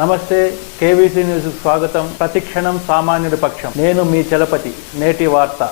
నమస్తే, KVC news స్వాగతం. ప్రతిక్షణం సామాన్యుడి పక్షం. నేను మీ చలపతి. నేటి వార్త.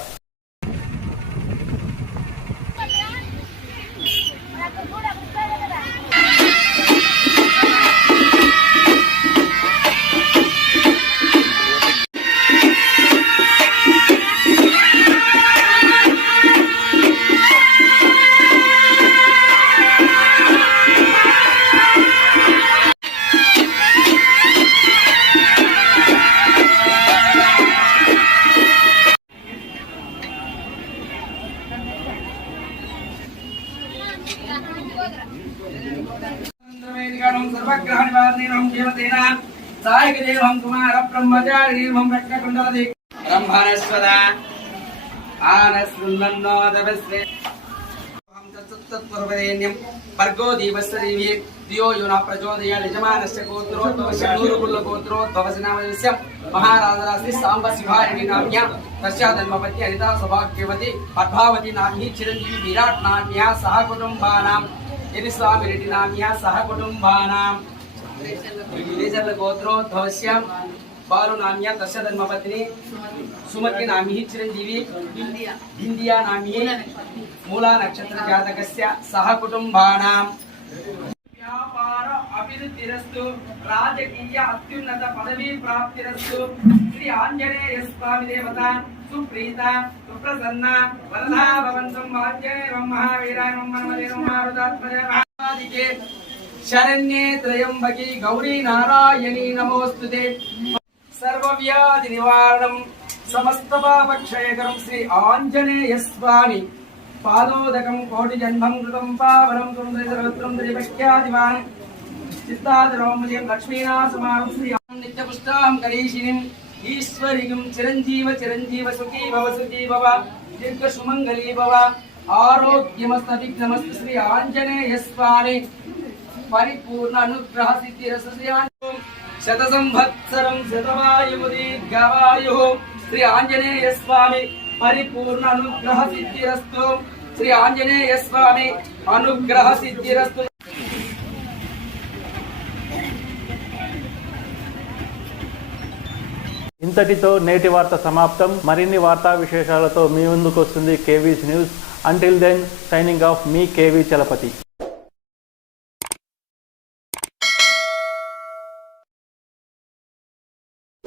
भर्गो दीवस्य देवी दियो योना प्रचोदयात् यजमानस्य गोत्रोद्भवस्य नूरुकुलगोत्रोद्भवस्य नामस्य महाराजरास्ति सांब शिवारिणी नाम्या तस्या धर्मपत्नी अनिता सौभाग्यवती पद्मावती नाम्नी चिरंजीवी विराट नाम्या सह कुटुंबानां यदि स्वामी रेड्डी नाम्या सह कुटुंबानां विजय गोत्रोद्भवस्य बालु नाम्या तस्या धर्मपत्नी सुमति नाम्नी चिरंजीवी बिंदिया नाम्नी मूला नक्षत्र जातकस्य सह कुटुंबानां व्यापार अभिवृद्धिरस्तु राजकीय अत्युन्नत पदवी प्राप्तिरस्तु श्री आंजनेय स्वामी देवता सुप्रीता सुप्रसन्ना वरदा भवन्तु आंजनेयं महावीराय नमः मारुतात्मजे शरण्ये त्र्यंबकी गौरी नारायणी नमोस्तुते सर्वव्याधि निवारणं समस्त पापक्षयकरं श्री आंजनेय स्वामी पादोदकं कोटि जन्मं कृतं पावनं तुम सर्वत्रं त्रिपक्ष्यादिवान् चित्तादरोमजं लक्ष्मीनासमानं श्री नित्यपुष्टां करीशिनीं ईश्वरीं चिरंजीव चिरंजीव सुखी भव दीर्घ सुमंगली भव आरोग्यमस्तभिघ्नमस्तु श्री आंजनेय स्वामी परिपूर्ण अनुग्रह सिद्धिरस्य शत संवत्सरं शतवायुर्दीर्घायुः श्री आंजनेय स्वामी परिपूर्ण अनुग्रह सिद्धिरस्तु श्री आंजनेय स्वामी अनुग्रह सिद्धिरस्तु. ఇంతటితో నేటి వార్త సమాప్తం. మరిన్ని వార్తా విశేషాలతో మీ ముందుకు వస్తుంది KVC news. Until then, signing off మీ కేవీ చలపతి.